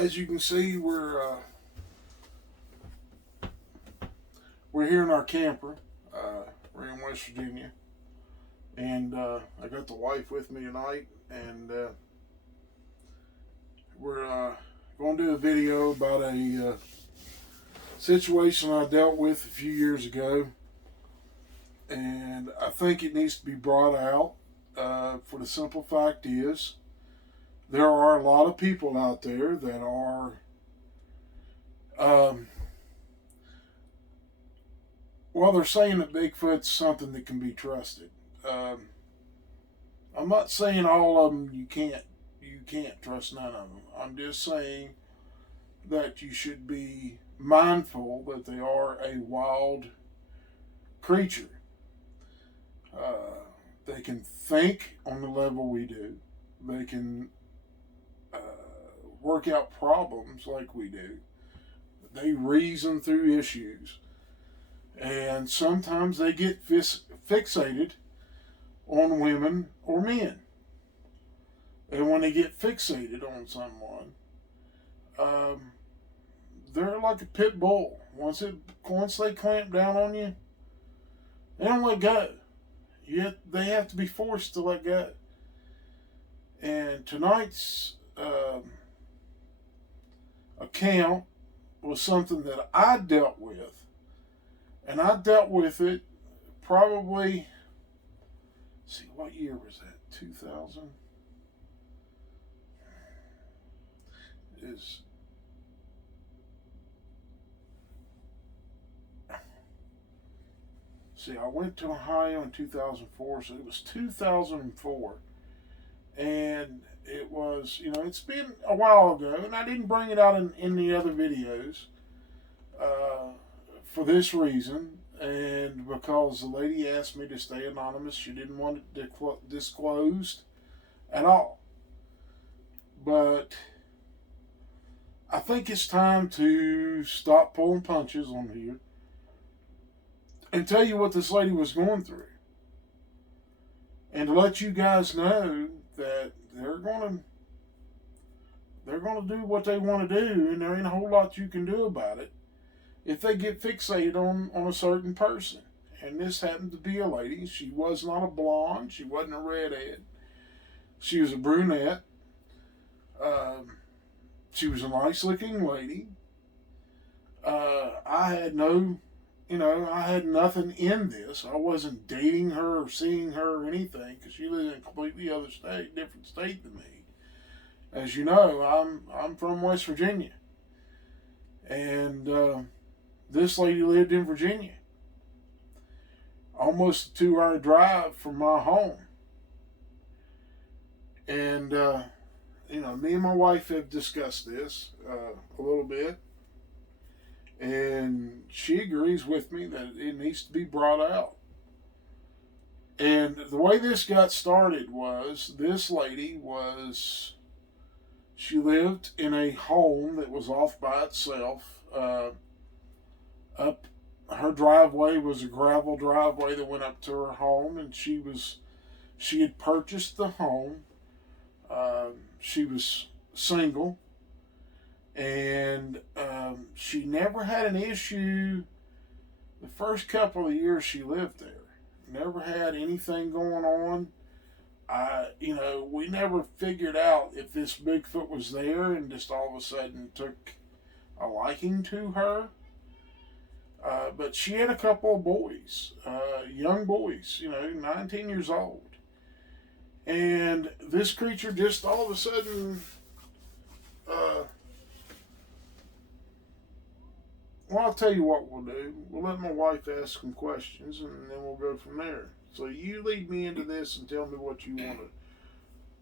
As you can see, we're here in our camper. We're in West Virginia, and I got the wife with me tonight, and we're going to do a video about a situation I dealt with a few years ago, and I think it needs to be brought out. For the simple fact is, there are a lot of people out there that are they're saying that Bigfoot's something that can be trusted. I'm not saying all of them you can't trust none of them. I'm just saying that you should be mindful that they are a wild creature. They can think on the level we do. They can work out problems like we do. They reason through issues. And sometimes they get fixated on women or men. And when they get fixated on someone, they're like a pit bull. Once they clamp down on you, they don't let go. They have to be forced to let go. And tonight's account was something that I dealt with. And I dealt with it probably, see, what year was that? 2000? See, I went to Ohio in 2004, so it was 2004. And it was, it's been a while ago, and I didn't bring it out in the other videos for this reason, and because the lady asked me to stay anonymous. She didn't want it disclosed at all. But I think it's time to stop pulling punches on here and tell you what this lady was going through, and to let you guys know that they're gonna do what they want to do, and there ain't a whole lot you can do about it if they get fixated on a certain person. And this happened to be a lady. She was not a blonde. She wasn't a redhead. She was a brunette. She was a nice looking lady. I had nothing in this. I wasn't dating her or seeing her or anything, because she lived in a completely different state than me. As you know, I'm from West Virginia, and this lady lived in Virginia, almost a 2-hour drive from my home. And me and my wife have discussed this a little bit. And she agrees with me that it needs to be brought out. And the way this got started was, this lady she lived in a home that was off by itself. Her driveway was a gravel driveway that went up to her home, and she had purchased the home. She was single. And she never had an issue the first couple of years she lived there. Never had anything going on. We never figured out if this Bigfoot was there and just all of a sudden took a liking to her. But she had a couple of boys, young boys, 19 years old. And this creature just all of a sudden, well, I'll tell you what we'll do. We'll let my wife ask some questions, and then we'll go from there. So you lead me into this and tell me what you want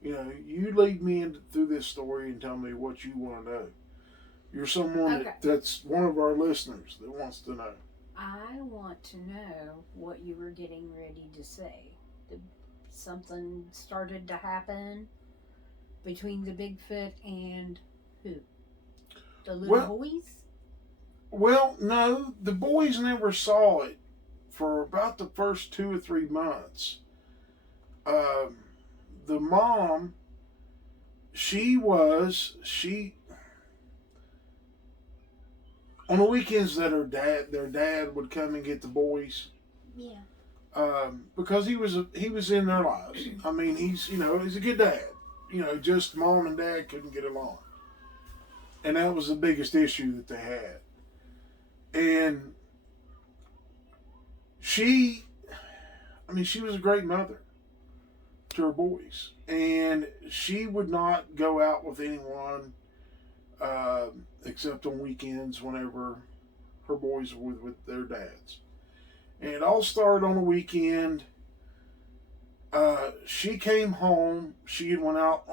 to, you lead me through this story and tell me what you want to know. You're someone that's one of our listeners that wants to know. I want to know what you were getting ready to say. Something started to happen between the Bigfoot and who? The little boys? Well, no, the boys never saw it for about the first 2 or 3 months. The mom, she on the weekends that their dad would come and get the boys. Yeah. Because he was in their lives. I mean, he's a good dad. Just mom and dad couldn't get along, and that was the biggest issue that they had. And she was a great mother to her boys, and she would not go out with anyone except on weekends whenever her boys were with their dads. And it all started on a weekend. She came home. She had went out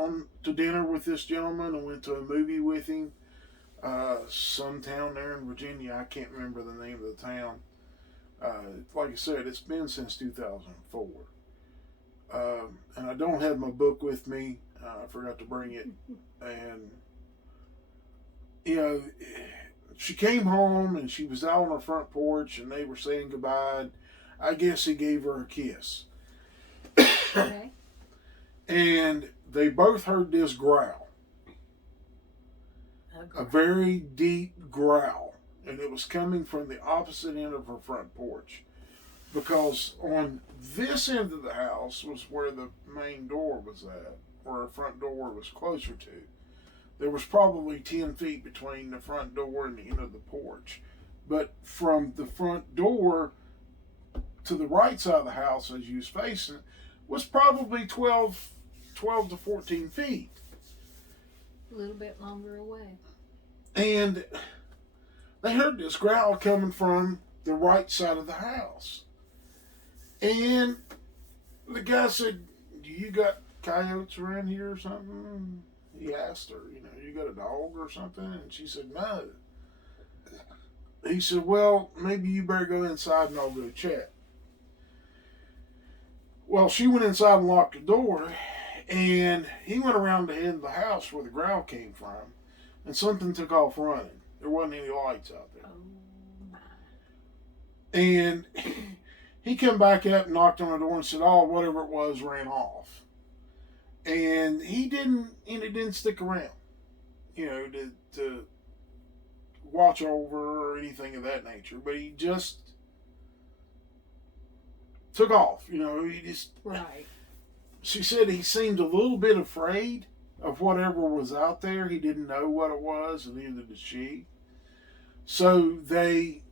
to dinner with this gentleman and went to a movie with him. Some town there in Virginia. I can't remember the name of the town. Like I said, it's been since 2004. And I don't have my book with me. I forgot to bring it. And, she came home and she was out on her front porch and they were saying goodbye. I guess he gave her a kiss. Okay. And they both heard this growl. A very deep growl. And it was coming from the opposite end of her front porch. Because on this end of the house was where the main door was at, where her front door was closer to. There was probably 10 feet between the front door and the end of the porch. But from the front door to the right side of the house as you was facing was probably 12 to 14 feet. A little bit longer away. And they heard this growl coming from the right side of the house. And the guy said, "Do you got coyotes around here or something?" He asked her, "You got a dog or something?" And she said, "No." He said, "Well, maybe you better go inside and I'll go check." Well, she went inside and locked the door, and he went around the end of the house where the growl came from, and something took off running. There wasn't any lights out there. Oh, my. And he came back up and knocked on the door and said, "Oh, whatever it was ran off." And he didn't stick around, to watch over or anything of that nature. But he just took off, he just... Right. She said he seemed a little bit afraid of whatever was out there. He didn't know what it was, and neither did she. So he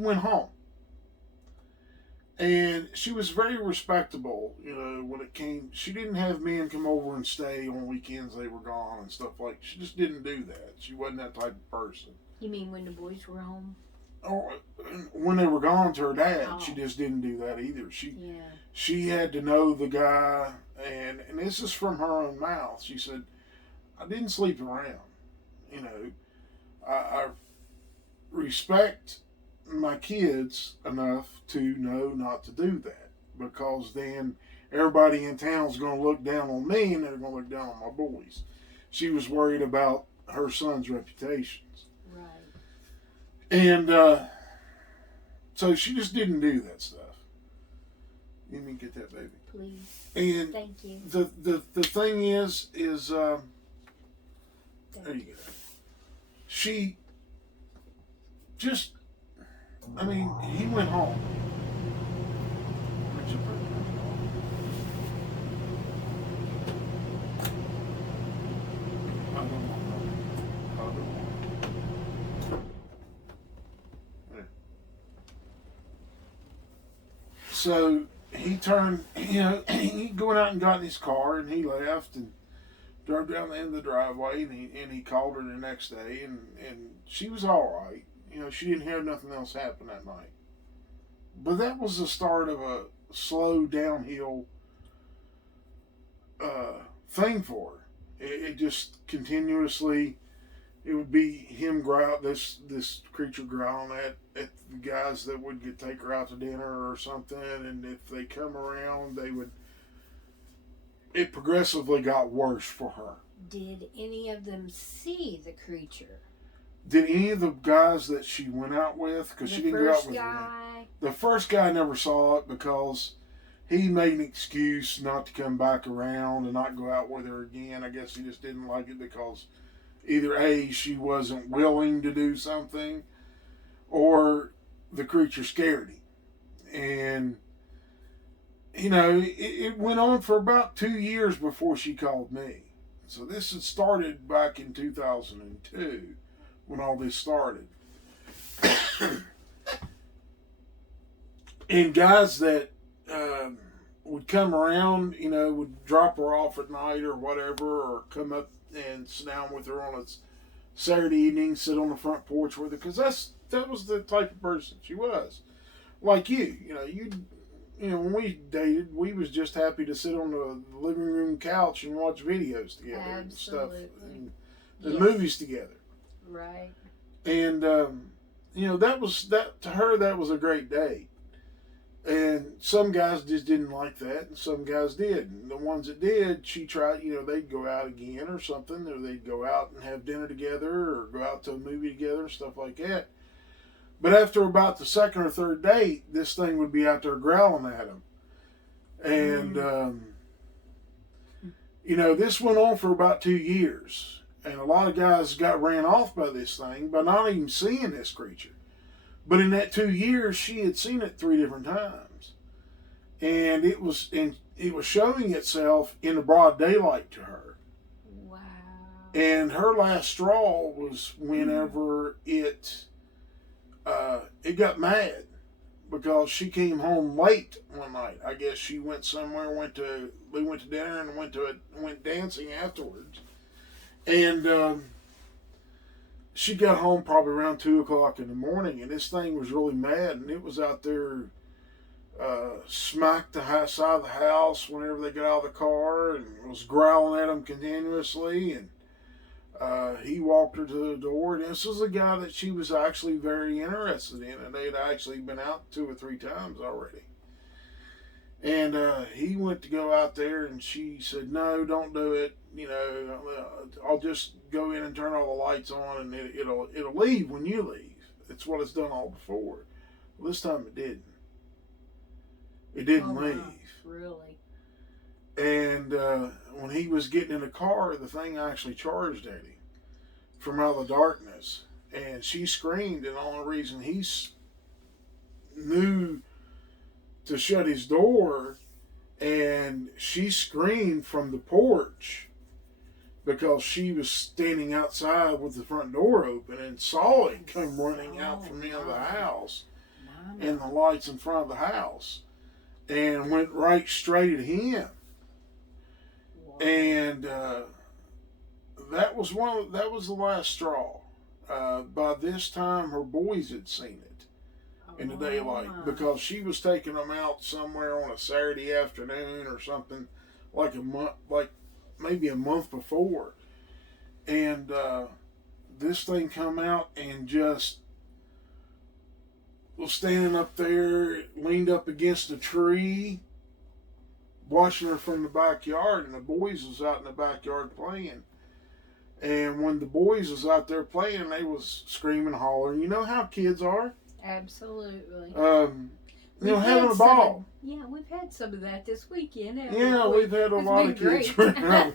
went home. And she was very respectable, when it came. She didn't have men come over and stay on weekends they were gone and stuff like that. She just didn't do that. She wasn't that type of person. You mean when the boys were home? Or when they were gone to her dad, Oh. She just didn't do that either. She had to know the guy, and this is from her own mouth. She said, "I didn't sleep around. I respect my kids enough to know not to do that, because then everybody in town's going to look down on me and they're going to look down on my boys." She was worried about her son's reputations. Right. And so she just didn't do that stuff. You mean get that, baby? Please. And thank you. The thing is there you go. She just, he went home. So he turned, he went out and got in his car and he left and drove down the end of the driveway, and he called her the next day, and she was all right. She didn't have nothing else happen that night. But that was the start of a slow downhill thing for her. It just continuously, it would be him growl, this creature growling at the guys that would take her out to dinner or something, and if they come around, it progressively got worse for her. Did any of them see the creature? Did any of the guys that she went out with, because she didn't go out with guy? The first guy never saw it because he made an excuse not to come back around and not go out with her again. I guess he just didn't like it because Either A, she wasn't willing to do something, or the creature scared him. And, it went on for about 2 years before she called me. So this had started back in 2002 when all this started. And guys that would come around, would drop her off at night or whatever, or come up and sit down with her on a Saturday evening, sit on the front porch with her, because that was the type of person she was. Like you, when we dated, we was just happy to sit on the living room couch and watch videos together. Absolutely. And stuff, and the movies together. Right. And that to her, that was a great date. And some guys just didn't like that, and some guys did. And the ones that did, she tried, they'd go out again or something, or they'd go out and have dinner together, or go out to a movie together, stuff like that. But after about the second or third date, this thing would be out there growling at them. And, this went on for about 2 years. And a lot of guys got ran off by this thing by not even seeing this creature. But in that 2 years, she had seen it 3 different times. And it was showing itself in the broad daylight to her. Wow. And her last straw was whenever it got mad, because she came home late one night. I guess she went somewhere, we went to dinner and went dancing afterwards. And she got home probably around 2 o'clock in the morning, and this thing was really mad, and it was out there, smacked the side of the house whenever they got out of the car, and was growling at them continuously. And he walked her to the door, and this was a guy that she was actually very interested in, and they'd actually been out 2 or 3 times already. And he went to go out there, and she said, "No, don't do it. I'll just go in and turn all the lights on, and it'll leave when you leave. It's what it's done all before." Well, this time it didn't. It didn't leave. Wow. Really? And when he was getting in the car, the thing actually charged at him from out of the darkness. And she screamed, and the only reason he knew to shut his door, and she screamed from the porch because she was standing outside with the front door open and saw it come running out from the end of the house and the lights in front of the house, and went right straight at him. Wow. And that was the last straw. By this time, her boys had seen it in the daylight, because she was taking them out somewhere on a Saturday afternoon or something, like maybe a month before. And this thing come out and just was standing up there, leaned up against a tree, watching her from the backyard, and the boys was out in the backyard playing. And when the boys was out there playing, they was screaming, hollering. You know how kids are. Absolutely. Having a ball. We've had some of that this weekend. We've had a lot of kids around.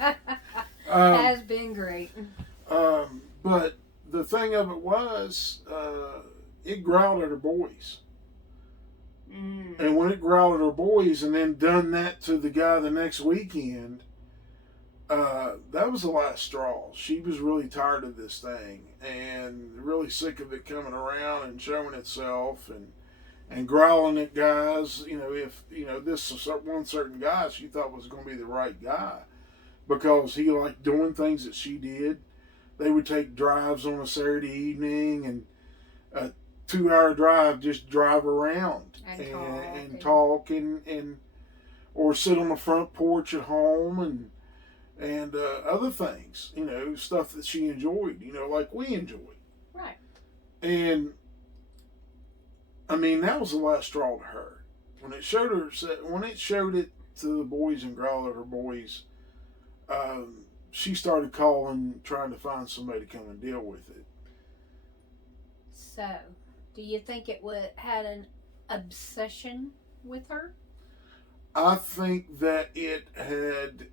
Has been great. But the thing of it was, it growled at her boys. And when it growled at her boys and then done that to the guy the next weekend, that was the last straw. She was really tired of this thing and really sick of it coming around and showing itself and growling at guys. If this one certain guy she thought was going to be the right guy, because he liked doing things that she did. They would take drives on a Saturday evening, and a 2-hour drive, just drive around and talk and or sit on the front porch at home and other things, stuff that she enjoyed, like we enjoyed. Right. And I mean, that was the last straw to her. When it showed it to the boys and growled at her boys, she started calling, trying to find somebody to come and deal with it. So, do you think it had an obsession with her? I think that it had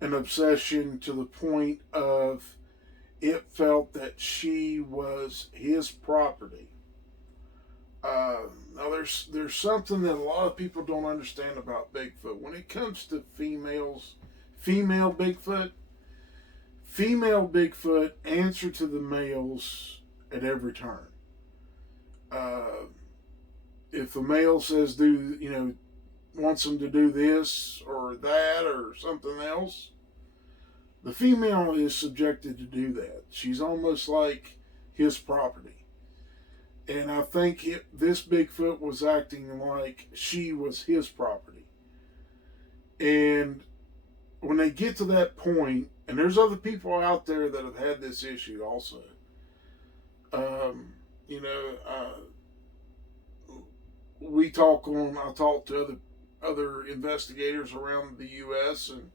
an obsession to the point of it felt that she was his property. Now there's something that a lot of people don't understand about Bigfoot. When it comes to female Bigfoot answer to the males at every turn. If the male says wants them to do this or that or something else, the female is subjected to do that. She's almost like his property. And I think this Bigfoot was acting like she was his property. And when they get to that point, and there's other people out there that have had this issue also. I talk to other investigators around the U.S. and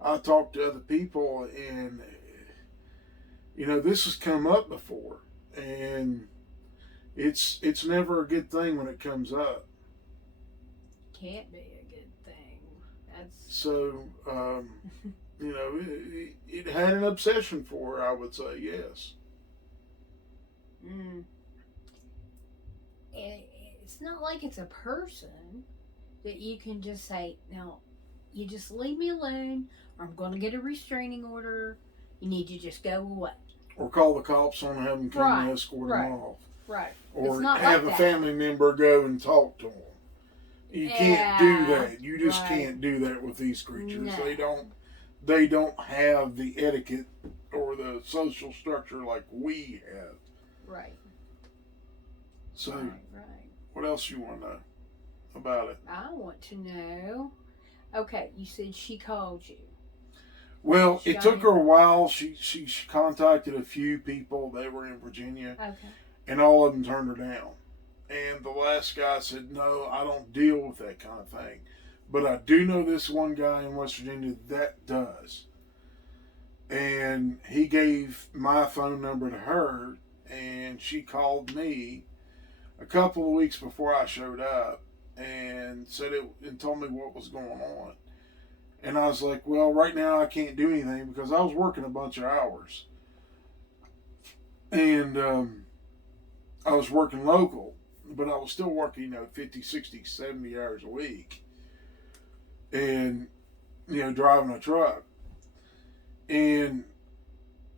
I talk to other people, and this has come up before, and it's never a good thing when it comes up. Can't be a good thing. That's so. It had an obsession for her, I would say, yes. It's not like it's a person that you can just say, now, you just leave me alone, or I'm going to get a restraining order. You need to just go away. Or call the cops on them and come and escort them off. Right. Or have a family member go and talk to them. You can't do that. You just can't do that with these creatures. No. They don't have the etiquette or the social structure like we have. Right. So, what else you want to know about it? I want to know. Okay, you said she called you. Well, it took her a while. She contacted a few people. They were in Virginia. Okay. And all of them turned her down. And the last guy said, no, I don't deal with that kind of thing. But I do know this one guy in West Virginia that does. And he gave my phone number to her, and she called me a couple of weeks before I showed up and told me what was going on. And I was like, well, right now I can't do anything because I was working a bunch of hours. And I was working local, but I was still working, 50, 60, 70 hours a week. And, driving a truck. And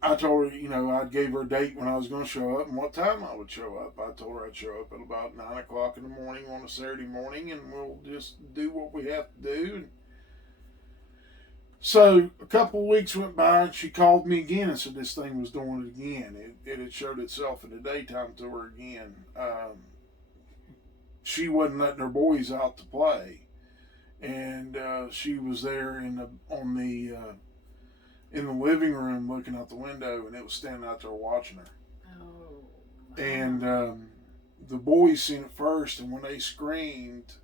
I told her, I gave her a date when I was going to show up and what time I would show up. I told her I'd show up at about 9 o'clock in the morning on a Saturday morning, and we'll just do what we have to do. And so a couple of weeks went by, and she called me again and said this thing was doing it again. It had showed itself in the daytime to her again. She wasn't letting her boys out to play. And she was there in the living room looking out the window, and it was standing out there watching her. Oh. And the boys seen it first, and when they screamed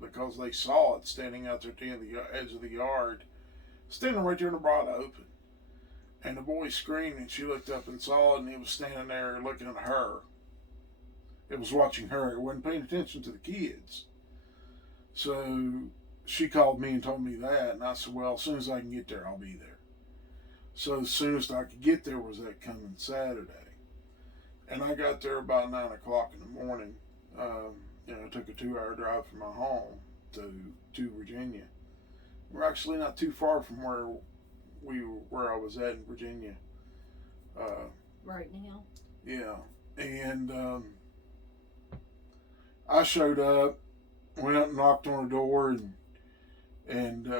because they saw it standing out there at the edge of the yard, standing right there in the broad open. And the boy screamed, and she looked up and saw it, and it was standing there looking at her. It was watching her. It wasn't paying attention to the kids. So she called me and told me that, and I said, well, as soon as I can get there, I'll be there. So the soonest I could get there was that coming Saturday. And I got there about 9 o'clock in the morning. It took a 2-hour drive from my home to Virginia. We're actually not too far from where I was at in Virginia. Right now? Yeah. And I showed up, went up and knocked on her door, and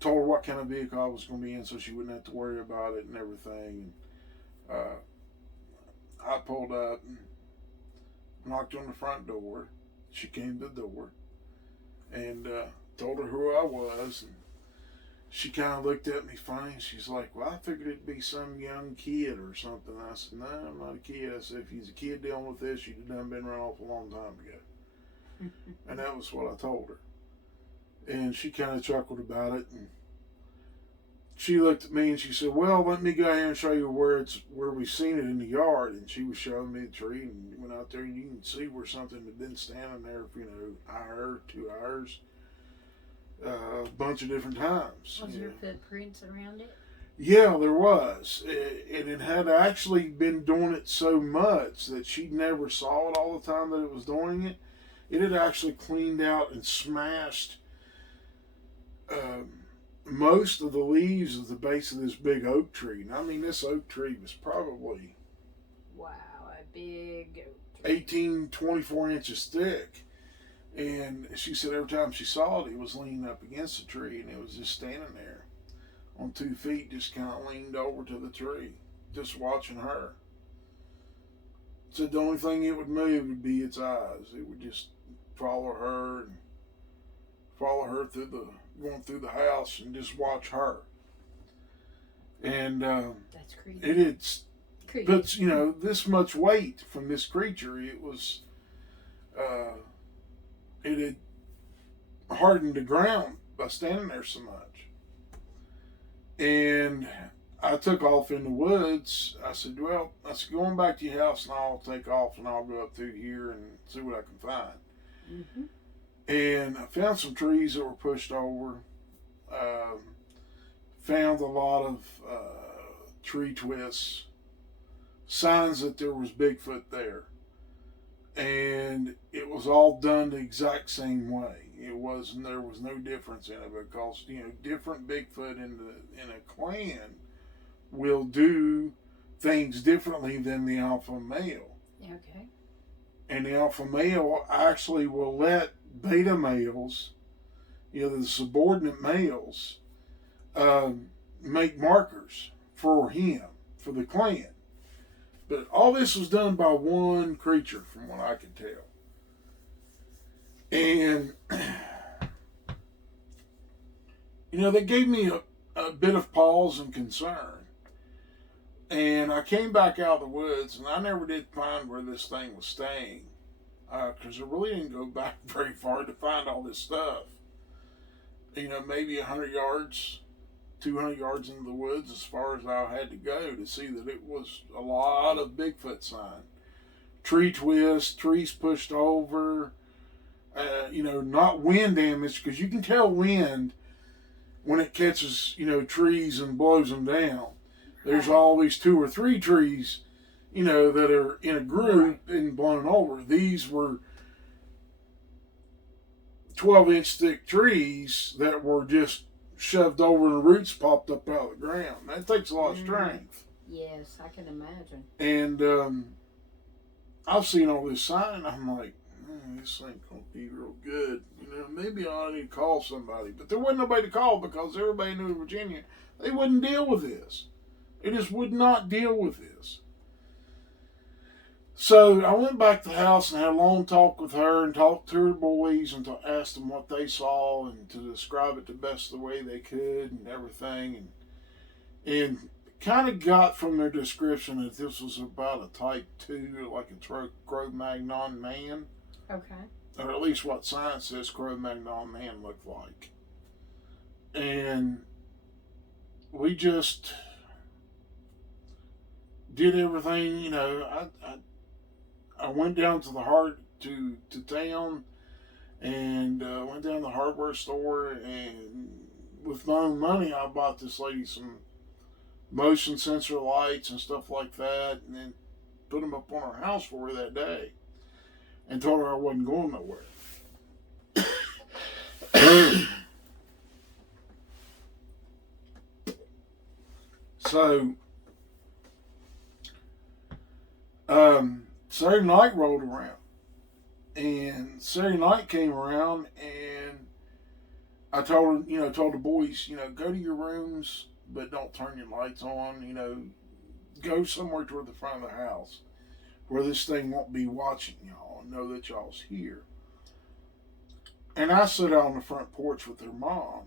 told her what kind of vehicle I was going to be in so she wouldn't have to worry about it and everything. And I pulled up and knocked on the front door. She came to the door and told her who I was. And she kind of looked at me funny. She's like, well, I figured it'd be some young kid or something. I said, no, I'm not a kid. I said, if he's a kid dealing with this, you'd have done been run off a long time ago. And that was what I told her. And she kind of chuckled about it. And she looked at me and she said, well, let me go ahead and show you where we've seen it in the yard. And she was showing me the tree, and went out there, and you can see where something had been standing there for, hour, 2 hours, a bunch of different times. Was there footprints around it? Yeah, there was. And it had actually been doing it so much that she never saw it all the time that it was doing it. It had actually cleaned out and smashed um, most of the leaves of the base of this big oak tree. And I mean, this oak tree was probably Wow, a big. 18, 24 inches thick. And she said every time she saw it, it was leaning up against the tree and it was just standing there on 2 feet, just kind of leaned over to the tree, just watching her. So the only thing it would move would be its eyes. It would just follow her and follow her through going through the house and just watch her. And That's creepy. it had Creepy. puts this much weight from this creature. It was it had hardened the ground by standing there so much. And I took off in the woods. I said, going back to your house, and I'll take off and I'll go up through here and see what I can find. Mm-hmm. And I found some trees that were pushed over. Found a lot of tree twists, signs that there was Bigfoot there. And it was all done the exact same way. There was no difference in it because different Bigfoot in a clan will do things differently than the alpha male. Okay. And the alpha male actually will let beta males, the subordinate males, make markers for him, for the clan. But all this was done by one creature, from what I could tell. And, they gave me a bit of pause and concern. And I came back out of the woods, and I never did find where this thing was staying. Because I really didn't go back very far to find all this stuff. Maybe 100 yards, 200 yards into the woods as far as I had to go to see that it was a lot of Bigfoot sign. Tree twists, trees pushed over, not wind damage, because you can tell wind when it catches, trees and blows them down. There's always 2 or 3 trees, that are in a group and blown over. These were 12-inch thick trees that were just shoved over and the roots popped up out of the ground. That takes a lot of strength. Yes, I can imagine. And I've seen all this sign and I'm like, this ain't gonna be real good. Maybe I need to call somebody. But there wasn't nobody to call because everybody knew in Virginia they wouldn't deal with this. They just would not deal with this. So I went back to the house and had a long talk with her and talked to her boys and asked them what they saw and to describe it the best the way they could and everything. And kind of got from their description that this was about a type 2, like a Cro-Magnon man. Okay. Or at least what science says Cro-Magnon man looked like. And we just did everything, I went down to to town and went down to the hardware store, and with my own money I bought this lady some motion sensor lights and stuff like that, and then put them up on her house for her that day and told her I wasn't going nowhere. So Saturday night rolled around, and Saturday night came around, and I told the boys, go to your rooms, but don't turn your lights on. Go somewhere toward the front of the house where this thing won't be watching y'all and know that y'all's here. And I sat out on the front porch with their mom,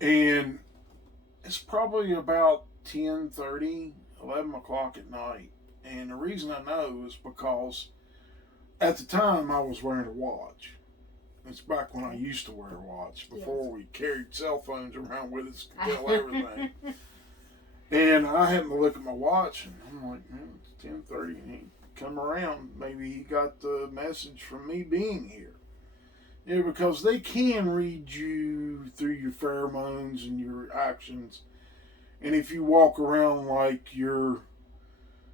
and it's probably about 10:30, 11 o'clock at night. And the reason I know is because at the time I was wearing a watch. It's back when I used to wear a watch, before we carried cell phones around with us to tell everything. And I happened to look at my watch, and I'm like, it's 10:30, and he come around. Maybe he got the message from me being here. Yeah, because they can read you through your pheromones and your actions. And if you walk around like you're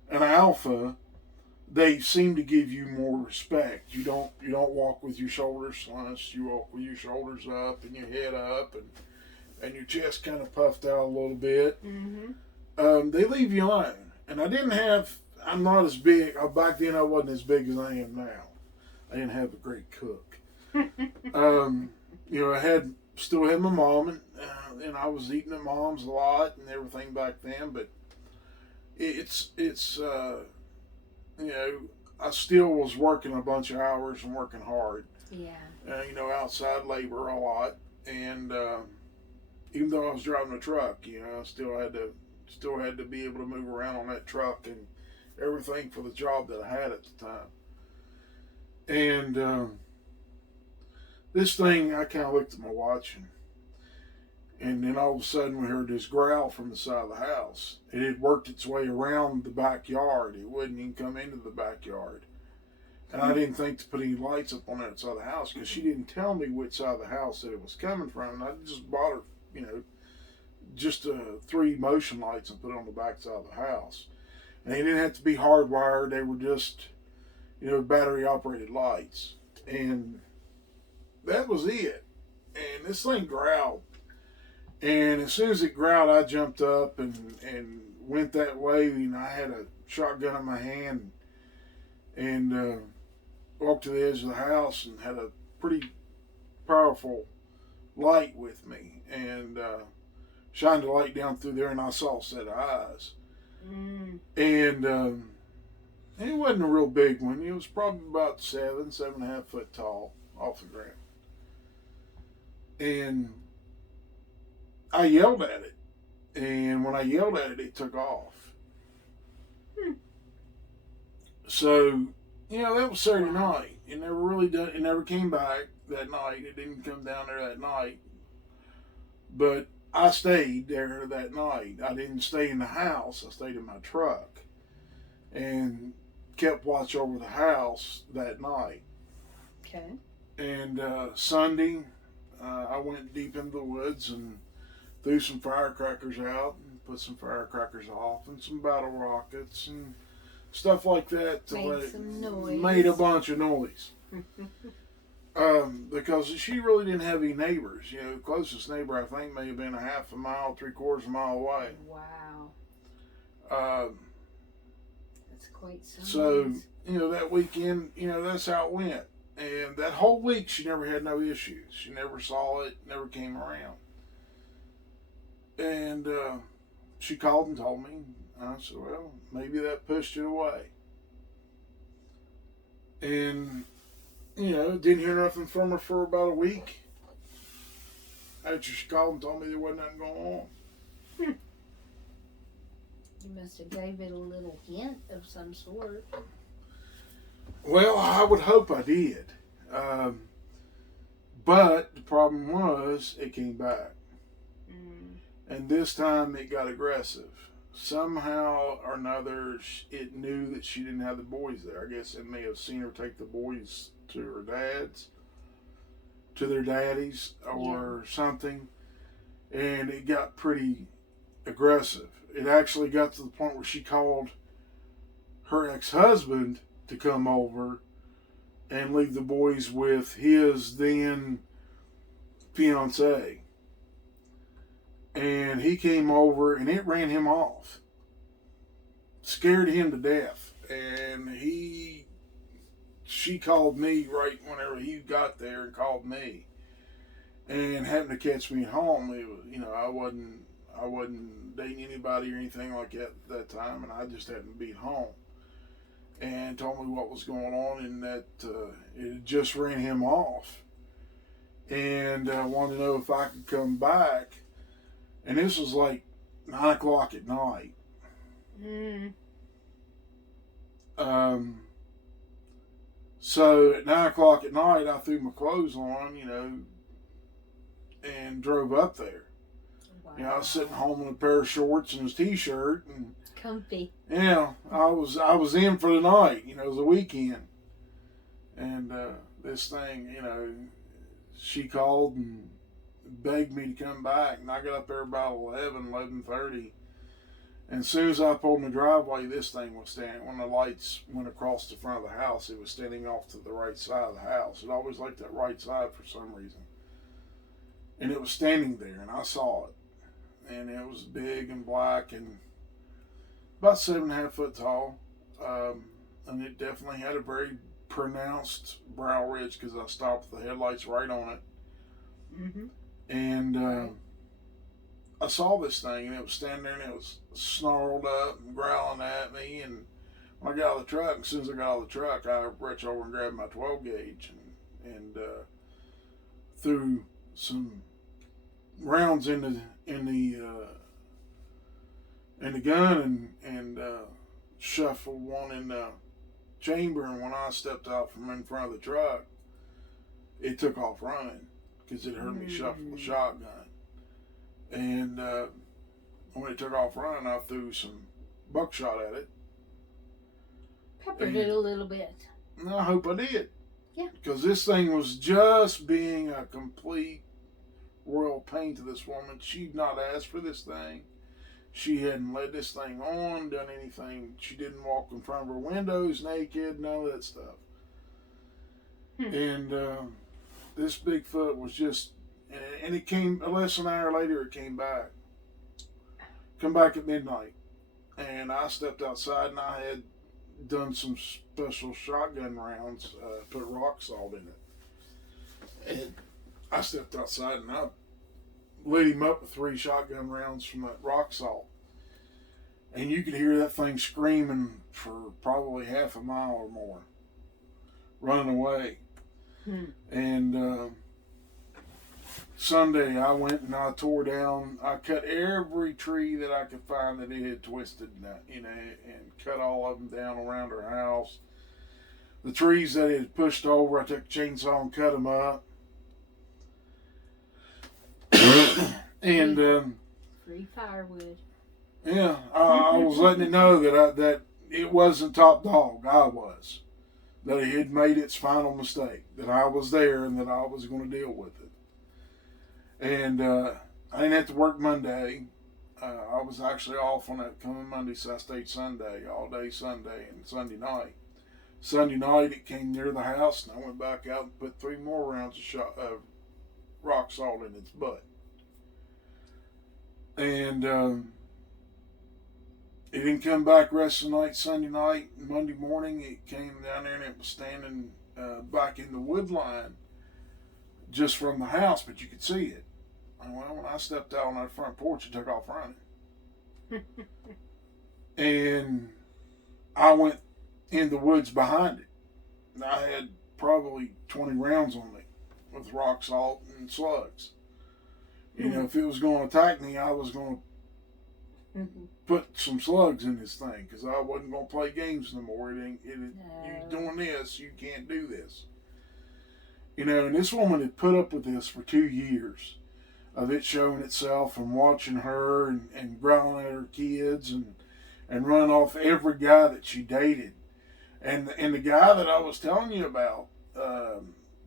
an alpha, they seem to give you more respect. You don't walk with your shoulders slunched. You walk with your shoulders up and your head up and your chest kind of puffed out a little bit. They leave you alone. And I'm not as big. Back then I wasn't as big as I am now. I didn't have a great cook. I still had my mom, and I was eating at mom's a lot and everything back then. But it's I still was working a bunch of hours and working hard. Yeah. Outside labor a lot, and even though I was driving a truck, I still had to be able to move around on that truck and everything for the job that I had at the time. And this thing, I kind of looked at my watch, and then all of a sudden we heard this growl from the side of the house. It had worked its way around the backyard. It wouldn't even come into the backyard. And I didn't think to put any lights up on that side of the house because she didn't tell me which side of the house that it was coming from. And I just bought her, just 3 motion lights and put it on the back side of the house. And they didn't have to be hardwired. They were just, battery operated lights. And that was it. And this thing growled. And as soon as it growled, I jumped up and went that way. I had a shotgun in my hand and walked to the edge of the house and had a pretty powerful light with me and shined a light down through there, and I saw a set of eyes. And it wasn't a real big one. It was probably about 7.5 foot tall off the ground. And I yelled at it. And when I yelled at it, it took off. So, that was Saturday night. It never came back that night. It didn't come down there that night. But I stayed there that night. I didn't stay in the house. I stayed in my truck. And kept watch over the house that night. Okay. And Sunday, I went deep into the woods and threw some firecrackers out and put some firecrackers off and some battle rockets and stuff like that to made a bunch of noise. Because she really didn't have any neighbors. The closest neighbor I think may have been a half a mile, 3/4 mile away. Wow. That's quite some. So that weekend, that's how it went. And that whole week she never had no issues. She never saw it, never came around. And she called and told me. I said, well, maybe that pushed it away. And, didn't hear nothing from her for about a week. After she called and told me there wasn't nothing going on. You must have gave it a little hint of some sort. Well, I would hope I did. But the problem was, it came back. And this time it got aggressive. Somehow or another, it knew that she didn't have the boys there. I guess it may have seen her take the boys to their daddies or something. And it got pretty aggressive. It actually got to the point where she called her ex-husband to come over and leave the boys with his then fiance. And he came over and it ran him off. Scared him to death. And she called me right whenever he got there and called me. And happened to catch me at home. It was, I wasn't dating anybody or anything like that at that time, and I just happened to be at home. And told me what was going on, and that it just ran him off. And wanted to know if I could come back. And this was like 9 o'clock at night. So at 9 o'clock at night, I threw my clothes on, and drove up there. Wow. I was sitting home in a pair of shorts and a t-shirt and comfy. Yeah, I was in for the night. It was a weekend, and this thing, she called and begged me to come back, and I got up there about 11:30. And as soon as I pulled in the driveway, this thing was standing. When the lights went across the front of the house, it was standing off to the right side of the house. It always liked that right side for some reason. And it was standing there, and I saw it. And it was big and black and about 7.5 foot tall. And it definitely had a very pronounced brow ridge because I stopped with the headlights right on it. Mm-hmm. And I saw this thing, and it was standing there, and it was snarled up and growling at me. And when I got out of the truck, as soon as I got out of the truck, I reached over and grabbed my 12 gauge and threw some rounds in the gun and shuffled one in the chamber. And when I stepped out from in front of the truck, it took off running because it heard me shuffle the shotgun. And when it took off running, I threw some buckshot at it. Peppered it a little bit. And I hope I did. Yeah. Because this thing was just being a complete royal pain to this woman. She'd not asked for this thing. She hadn't led this thing on, done anything. She didn't walk in front of her windows naked, none of that stuff. And this Bigfoot was just, and it came less than an hour later. It came back. Come back at midnight, and I stepped outside, and I had done some special shotgun rounds, put rock salt in it, and I stepped outside and I lit him up with 3 shotgun rounds from that rock salt, and you could hear that thing screaming for probably half a mile or more, running away. And Sunday I went and I tore down, I cut every tree that I could find that it had twisted, and cut all of them down around our house. The trees that it had pushed over, I took a chainsaw and cut them up. And free firewood. Yeah, I was letting it know that it wasn't top dog. I was. That it had made its final mistake. That I was there and that I was going to deal with it. And I didn't have to work Monday. I was actually off on that coming Monday, so I stayed Sunday, all day Sunday and Sunday night. Sunday night it came near the house, and I went back out and put 3 more rounds of rock salt in its butt. And it didn't come back rest of the night, Sunday night. Monday morning it came down there and it was standing back in the wood line just from the house, but you could see it. And well, when I stepped out on that front porch, it took off running. And I went in the woods behind it. And I had probably 20 rounds on me with rock salt and slugs. You know, if it was going to attack me, I was going to put some slugs in this thing because I wasn't going to play games no more. You're doing this, you can't do this. You know, and this woman had put up with this for 2 years of it showing itself and watching her and growling at her kids and running off every guy that she dated. And the guy that I was telling you about,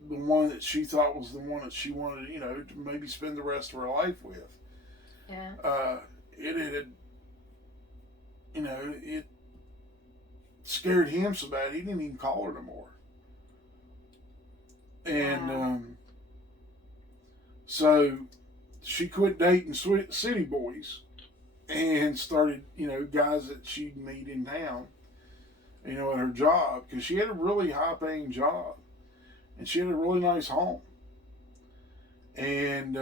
the one that she thought was the one that she wanted, you know, to maybe spend the rest of her life with. Yeah. It had, you know, it scared him so bad he didn't even call her no more. And so she quit dating city boys and started, you know, guys that she'd meet in town, you know, at her job, because she had a really high-paying job. And she had a really nice home. And,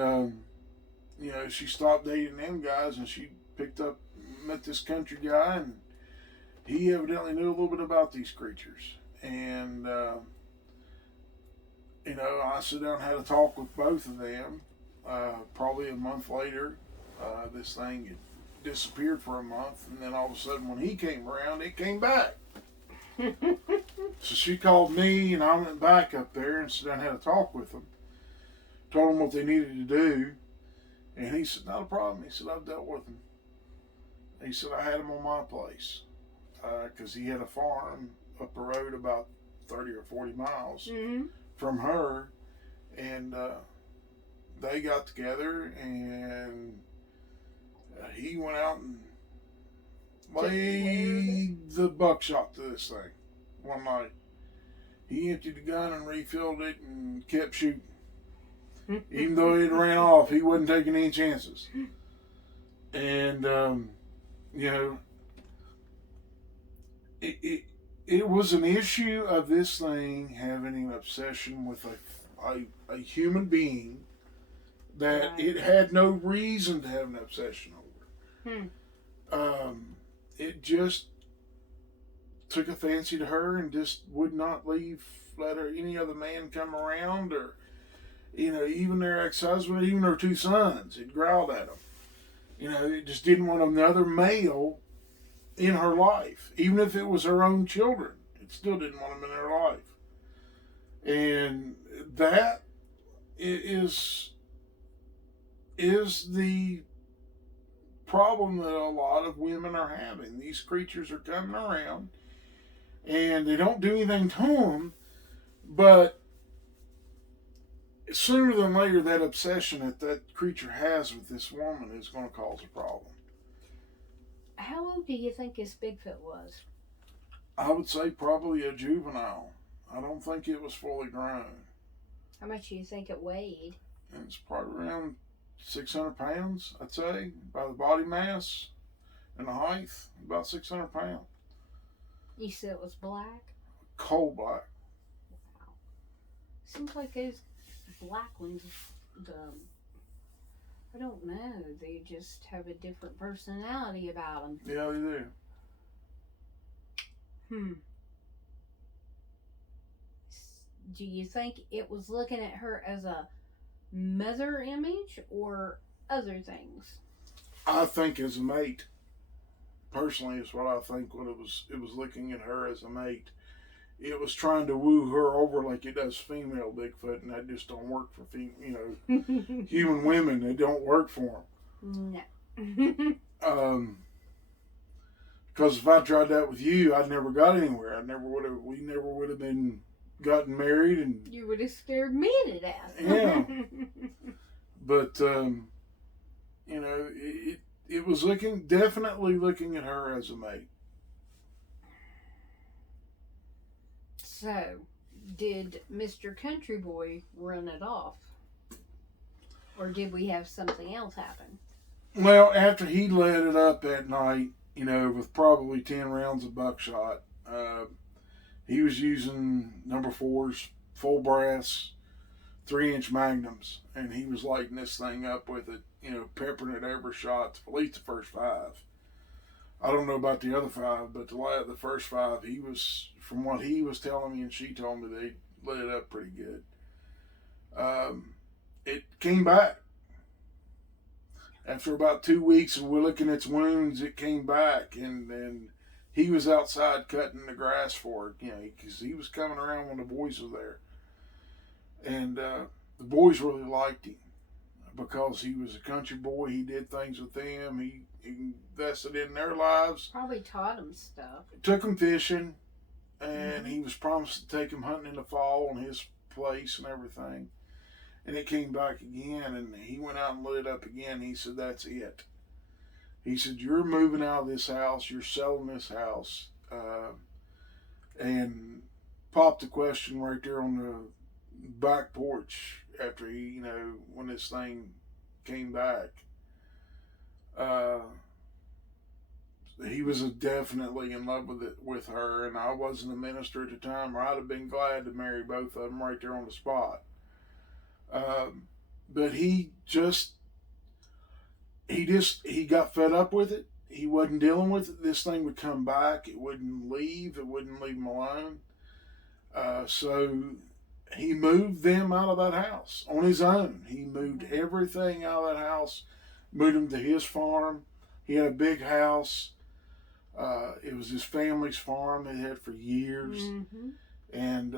you know, she stopped dating them guys and she met this country guy, and he evidently knew a little bit about these creatures. And, you know, I sat down and had a talk with both of them. Probably a month later, this thing had disappeared for a month. And then all of a sudden when he came around, it came back. So she called me, and I went back up there and sat down and had a talk with them. Told them what they needed to do. And he said, not a problem. He said, I've dealt with them. He said, I had them on my place. Because he had a farm up the road about 30 or 40 miles from her. And they got together, and he went out and laid the buckshot to this thing one night. He emptied the gun and refilled it and kept shooting. Even though it ran off, he wasn't taking any chances. And, you know, it was an issue of this thing having an obsession with a human being that it had no reason to have an obsession over. It just took a fancy to her and just would not let any other man come around, or, you know, even their ex-husband, even their two sons. It growled at them. You know, it just didn't want another male in her life. Even if it was her own children, it still didn't want them in her life. And that is the problem that a lot of women are having. These creatures are coming around, and they don't do anything to them, but sooner than later, that obsession that creature has with this woman is going to cause a problem. How old do you think this Bigfoot was? I would say probably a juvenile. I don't think it was fully grown. How much do you think it weighed? It's probably around 600 pounds, I'd say, by the body mass and the height, about 600 pounds. You said it was black? Coal black. Wow. Seems like those black ones, I don't know, they just have a different personality about them. Yeah, they do. Do you think it was looking at her as a mother image or other things? I think as a mate. Personally, is what I think. When it was looking at her as a mate. It was trying to woo her over like it does female Bigfoot, and that just don't work for human women. It don't work for them. No. Because if I tried that with you, I'd never got anywhere. We never would have been gotten married, and you would have scared me to death. Yeah. But you know, it was definitely looking at her as a mate. So, did Mr. Country Boy run it off? Or did we have something else happen? Well, after he lit it up that night, you know, with probably 10 rounds of buckshot, he was using number 4s, full brass, 3-inch magnums, and he was lighting this thing up with it, you know, peppering it every shot, at least the first 5. I don't know about the other 5, but the first 5, he was, from what he was telling me and she told me, they lit it up pretty good. It came back. After about 2 weeks of licking its wounds, it came back, and he was outside cutting the grass for it, you know, because he was coming around when the boys were there. And the boys really liked him because he was a country boy. He did things with them. He invested in their lives. Probably taught them stuff. Took them fishing, and he was promised to take them hunting in the fall on his place and everything. And it came back again, and he went out and lit it up again. He said, "That's it." He said, "You're moving out of this house. You're selling this house." And popped the question right there on the back porch after he, you know, when this thing came back. He was definitely in love with her, and I wasn't a minister at the time, or I'd have been glad to marry both of them right there on the spot. But he got fed up with it. He wasn't dealing with it. This thing would come back. It wouldn't leave. It wouldn't leave him alone. So he moved them out of that house on his own. He moved everything out of that house, moved them to his farm. He had a big house. It was his family's farm they had for years. And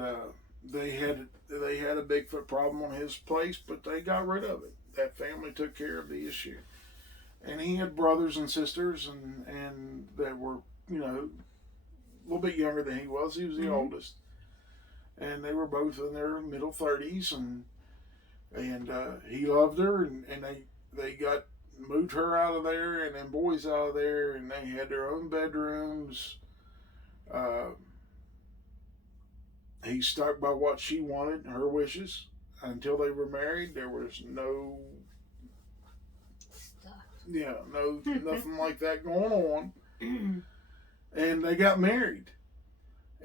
they had a Bigfoot problem on his place, but they got rid of it. That family took care of the issue. And he had brothers and sisters, and that were, you know, a little bit younger than he was. He was the oldest. And they were both in their middle 30s, and And he loved her, and they got moved her out of there, and then boys out of there, and they had their own bedrooms. Uh, he stuck by what she wanted, her wishes, until they were married. There was no, nothing like that going on. And they got married,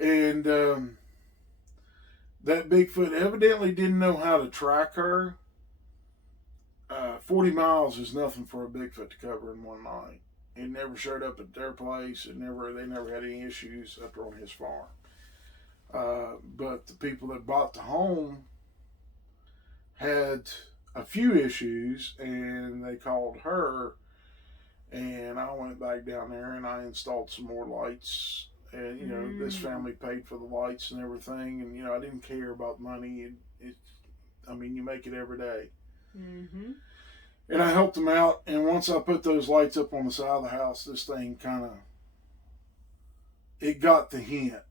and that Bigfoot evidently didn't know how to track her. 40 miles is nothing for a Bigfoot to cover in one night. It never showed up at their place. They never had any issues up there on his farm. But the people that bought the home had a few issues, and they called her. And I went back down there and I installed some more lights. And this family paid for the lights and everything. And I didn't care about money. You make it every day. Mm-hmm. And I helped them out. And once I put those lights up on the side of the house, this thing it got the hint.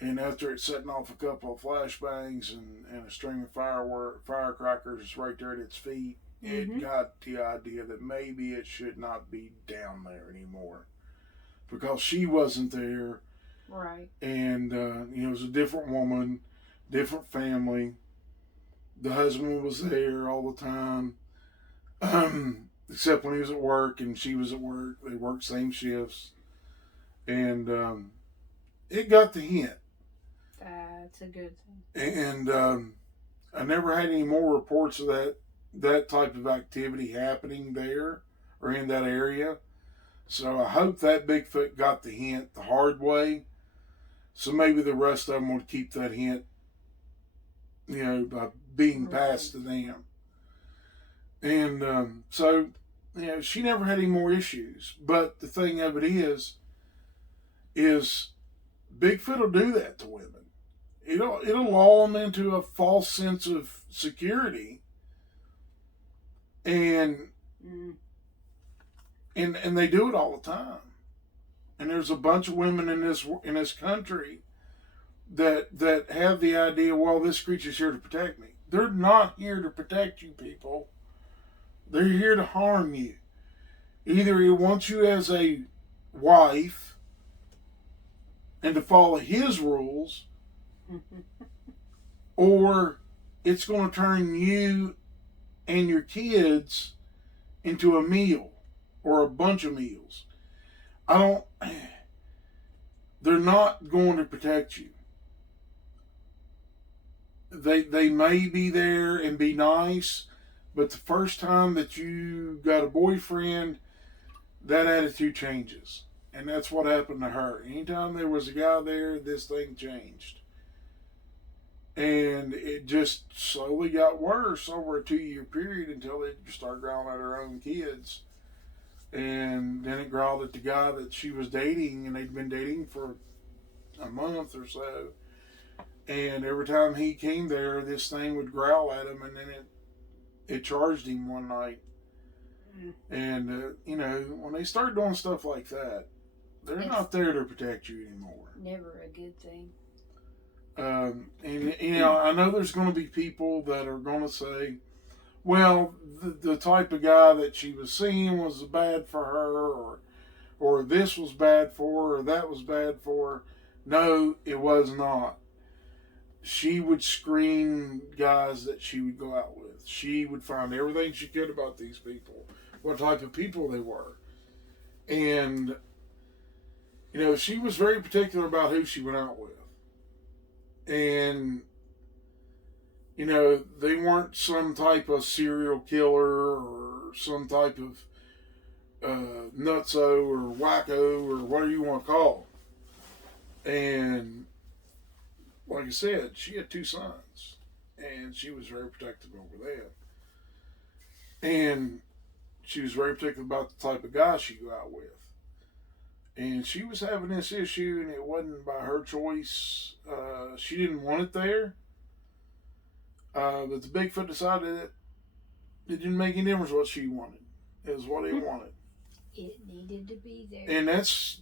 And after it setting off a couple of flashbangs and a string of firecrackers right there at its feet, it got the idea that maybe it should not be down there anymore, because she wasn't there. Right. And it was a different woman, different family. The husband was there all the time, except when he was at work and she was at work. They worked same shifts, and it got the hint. That's a good thing. And I never had any more reports of that type of activity happening there or in that area. So I hope that Bigfoot got the hint the hard way. So maybe the rest of them will keep that hint, by being passed to them. And so she never had any more issues. But the thing of it is Bigfoot will do that to women. It'll lull them into a false sense of security. And they do it all the time. And there's a bunch of women in this country that have the idea, well, this creature's here to protect me. They're not here to protect you, people. They're here to harm you. Either he wants you as a wife and to follow his rules, or it's going to turn you and your kids into a meal or a bunch of meals. They're not going to protect you. They may be there and be nice, but the first time that you got a boyfriend, that attitude changes. And that's what happened to her. Anytime there was a guy there, this thing changed. And it just slowly got worse over a 2-year period until they started growling at her own kids. And then it growled at the guy that she was dating, and they'd been dating for a month or so. And every time he came there, this thing would growl at him, and then it charged him one night. And, when they start doing stuff like that, they're not there to protect you anymore. Never a good thing. And I know there's going to be people that are going to say, well, the type of guy that she was seeing was bad for her, or this was bad for her, or that was bad for her. No, it was not. She would screen guys that she would go out with. She would find everything she could about these people, what type of people they were. And, she was very particular about who she went out with. And, they weren't some type of serial killer or some type of nutso or wacko or whatever you want to call them. And, like I said, she had 2 sons. And she was very protective over them. And she was very particular about the type of guy she go out with. And she was having this issue, and it wasn't by her choice. She didn't want it there. But the Bigfoot decided that it didn't make any difference what she wanted. It was what he wanted. It needed to be there. And that's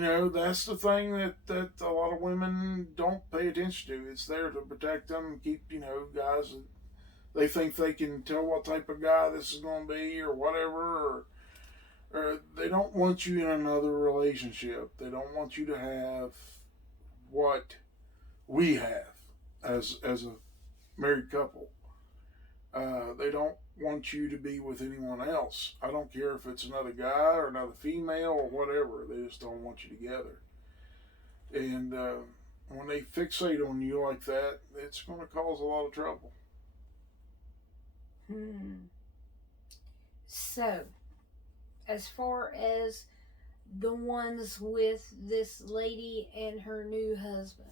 that's the thing that a lot of women don't pay attention to. It's there to protect them and keep, guys that they think they can tell what type of guy this is going to be or whatever, or they don't want you in another relationship. They don't want you to have what we have as a married couple. They don't want you to be with anyone else. I don't care if it's another guy or another female or whatever. They just don't want you together. And when they fixate on you like that, it's going to cause a lot of trouble. So, as far as the ones with this lady and her new husband,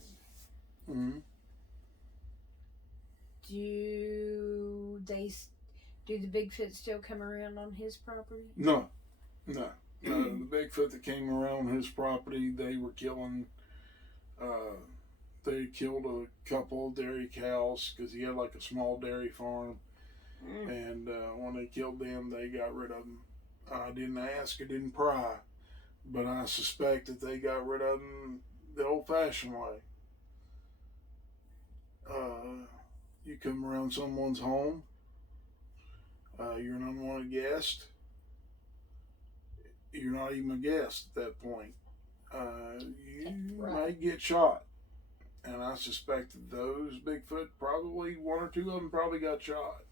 do the Bigfoot still come around on his property? No. The Bigfoot that came around his property, they were killing. They killed a couple of dairy cows because he had like a small dairy farm, and when they killed them, they got rid of them. I didn't ask, I didn't pry, but I suspect that they got rid of them the old-fashioned way. You come around someone's home, you're an unwanted guest. You're not even a guest at that point. You might get shot. And I suspect that those Bigfoot, probably one or two of them probably got shot.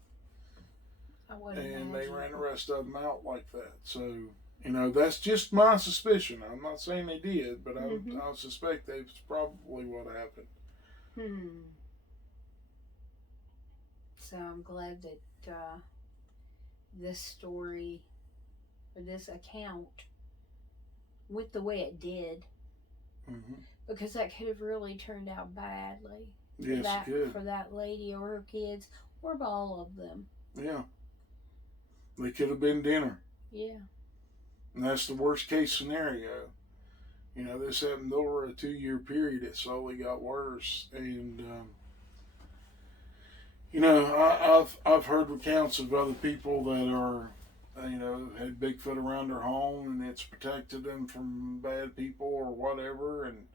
And they ran the rest of them out like that. So, that's just my suspicion. I'm not saying they did, but I suspect that's probably what happened. So I'm glad that this story, or this account, went the way it did. Because that could have really turned out badly. Yes, it could. For that lady or her kids, or all of them. Yeah. They could have been dinner. Yeah. And that's the worst case scenario. This happened over a 2-year period. It slowly got worse. And, I've heard recounts of other people that are, had Bigfoot around their home and it's protected them from bad people or whatever, and,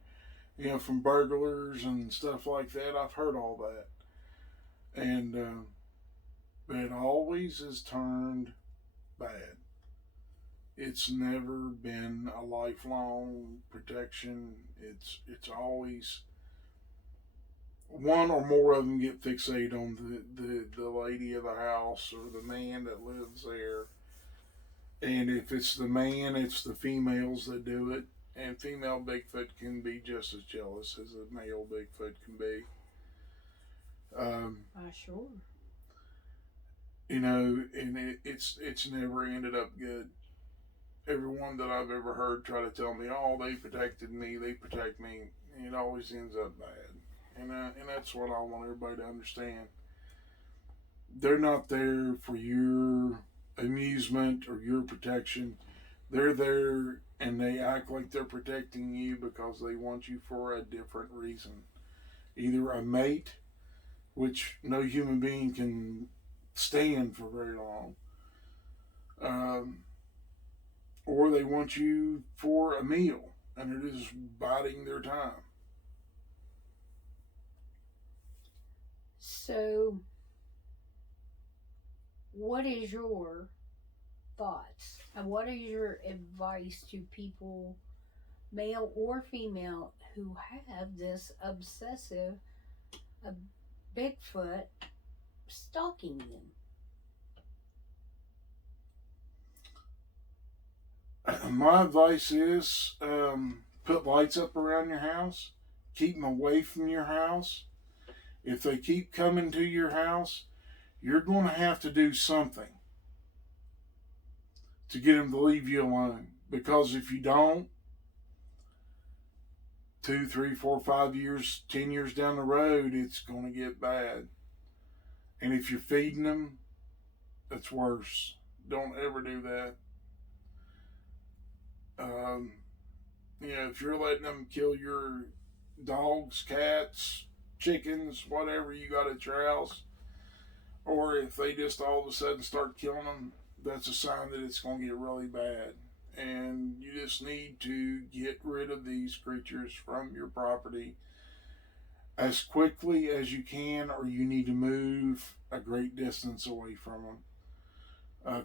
from burglars and stuff like that. I've heard all that. And, but it always has turned bad. It's never been a lifelong protection. It's always one or more of them get fixated on the lady of the house or the man that lives there. And if it's the man, it's the females that do it. And female Bigfoot can be just as jealous as a male Bigfoot can be. Sure. And it's never ended up good. Everyone that I've ever heard try to tell me, oh, they protected me, they protect me, it always ends up bad. And that's what I want everybody to understand. They're not there for your amusement or your protection. They're there and they act like they're protecting you because they want you for a different reason. Either a mate, which no human being can stand for very long, or they want you for a meal and they're just biding their time. So, what is your thoughts and what is your advice to people, male or female, who have this obsessive Bigfoot stalking them? My advice is put lights up around your house. Keep them away from your house. If they keep coming to your house, you're going to have to do something to get them to leave you alone. Because if you don't, 2, 3, 4, 5 years, 10 years down the road, it's going to get bad. And if you're feeding them, that's worse. Don't ever do that. If you're letting them kill your dogs, cats, chickens, whatever you got at your house, or if they just all of a sudden start killing them, that's a sign that it's going to get really bad. and you just need to get rid of these creatures from your property as quickly as you can, or you need to move a great distance away from them,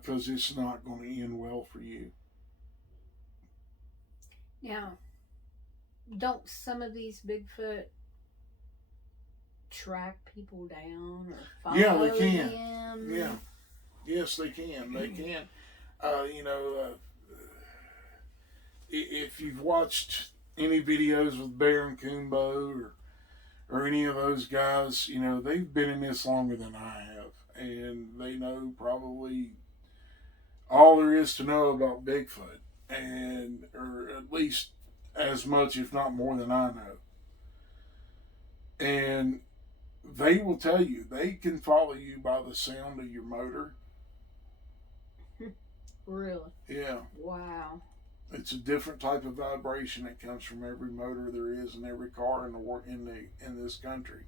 because it's not going to end well for you. Now, don't some of these Bigfoot track people down or follow Yeah, they can. them? Yeah. Yes, they can. They can. If you've watched any videos with Bear and Kumbo or any of those guys, they've been in this longer than I have. And they know probably all there is to know about Bigfoot. Or at least as much, if not more, than I know. And they will tell you, they can follow you by the sound of your motor. Really? Yeah. Wow. It's a different type of vibration that comes from every motor there is in every car in this country.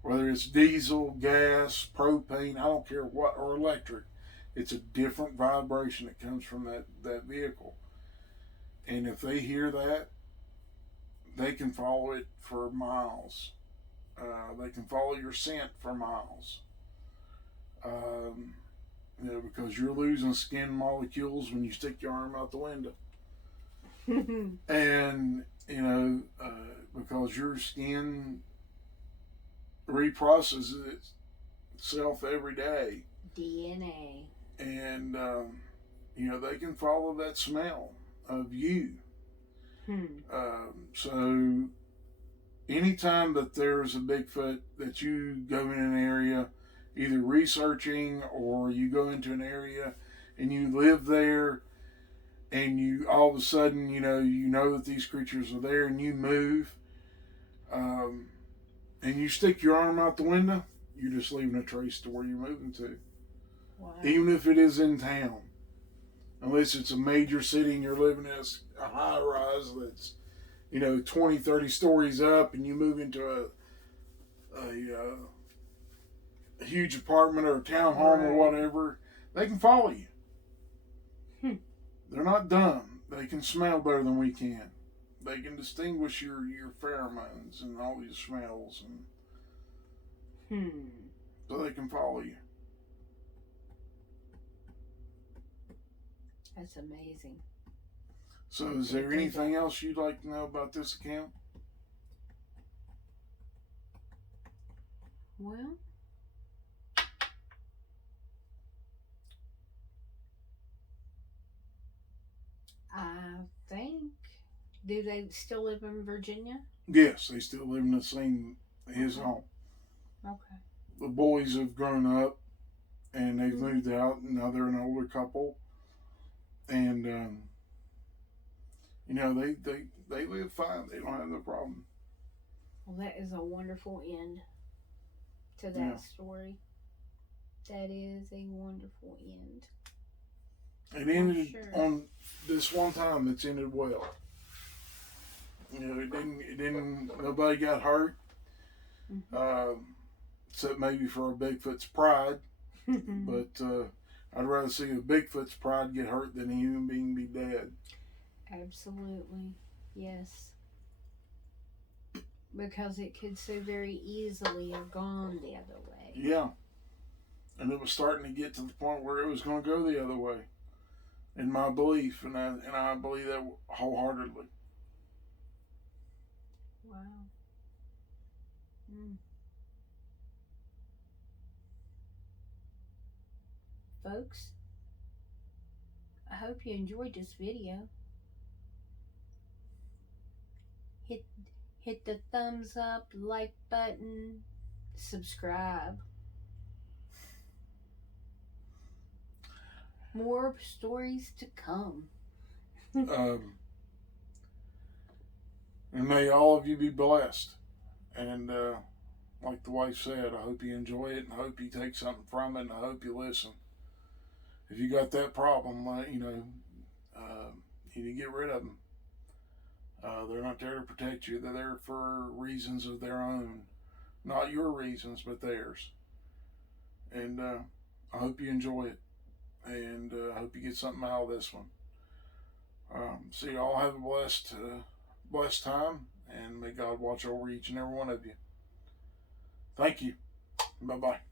Whether it's diesel, gas, propane, I don't care what, or electric, it's a different vibration that comes from that vehicle. And if they hear that, they can follow it for miles. They can follow your scent for miles. Because you're losing skin molecules when you stick your arm out the window. And, because your skin reprocesses itself every day. DNA. And, they can follow that smell of you. So, anytime that there's a Bigfoot that you go in an area, either researching or you go into an area and you live there, and you all of a sudden you know that these creatures are there, and you move, and you stick your arm out the window, you're just leaving a trace to where you're moving to. Wow. Even if it is in town, unless it's a major city and you're living in a high rise that's 20, 30 stories up, and you move into a huge apartment or a townhome or whatever, they can follow you. They're not dumb. They can smell better than we can. They can distinguish your pheromones and all these smells, and so they can follow you. That's amazing. So is there anything else you'd like to know about this account? Well, I think, do they still live in Virginia? Yes, they still live in his home. Okay. The boys have grown up and they've moved out, and now they're an older couple. And, they live fine. They don't have no problem. Well, that is a wonderful end to that story. That is a wonderful end. It ended on this one time. It's ended well. It didn't. Nobody got hurt, except maybe for a Bigfoot's pride. But I'd rather see a Bigfoot's pride get hurt than a human being be dead. Absolutely, yes. Because it could so very easily have gone the other way. Yeah, and it was starting to get to the point where it was going to go the other way. In my belief, and I believe that wholeheartedly. Wow. Folks, I hope you enjoyed this video. Hit the thumbs up, like button, subscribe. More stories to come. And may all of you be blessed. And like the wife said, I hope you enjoy it, and I hope you take something from it, and I hope you listen. If you got that problem, you need to get rid of them. They're not there to protect you. They're there for reasons of their own. Not your reasons, but theirs. And I hope you enjoy it. And I hope you get something out of this one. So you all have a blessed time, and may God watch over each and every one of you. Thank you. Bye bye.